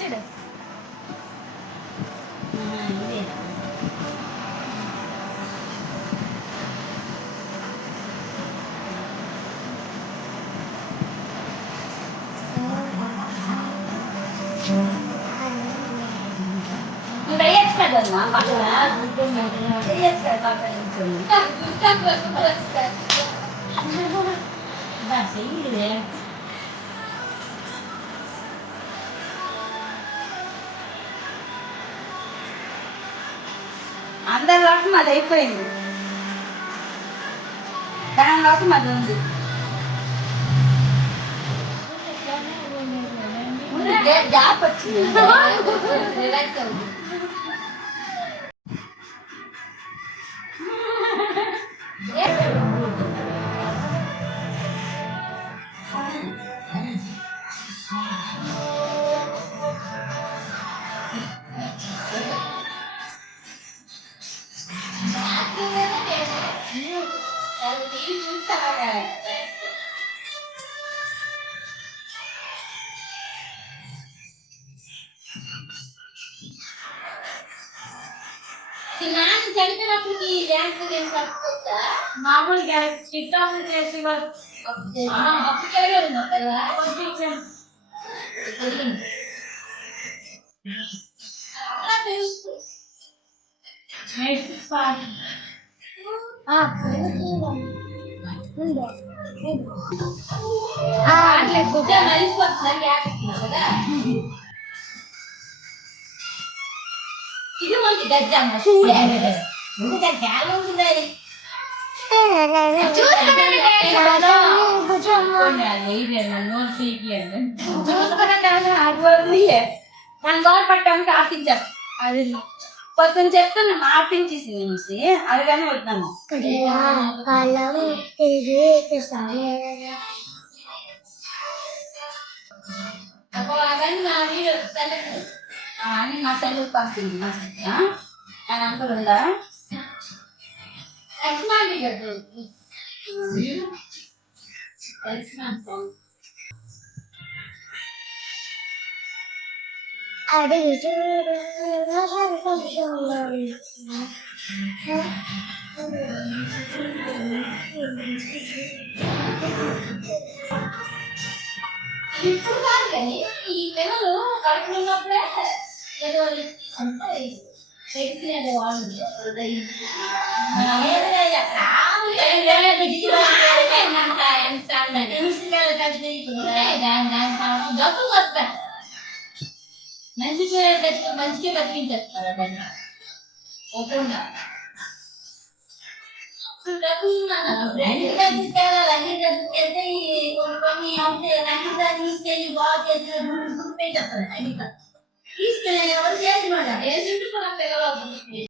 చూడు. అందరి లోకం అది అయిపోయింది, దాని లోకం అది ఉంది. జాబ్ వచ్చింది. మామూలుగా చిట్టాలు చేసి ఇది మంచి గజ్జమ్మ పట్టడానికి ఆపించారు. అది కొంచెం చెప్తున్నా ఆపించేసి నుంచి అదిగానే వద్దాము. నా సెలవు పంపింది అని అంటుందా? అది ఇప్పుడు కాదు కానీ ఈ పిల్లలు కడుపులో ఉన్నప్పుడే ఏదో శక్తి అనే వాళ్ళు మంచిగా బతికించేస్తారు. తీసుకెళ్ళి ఎవరు చేసి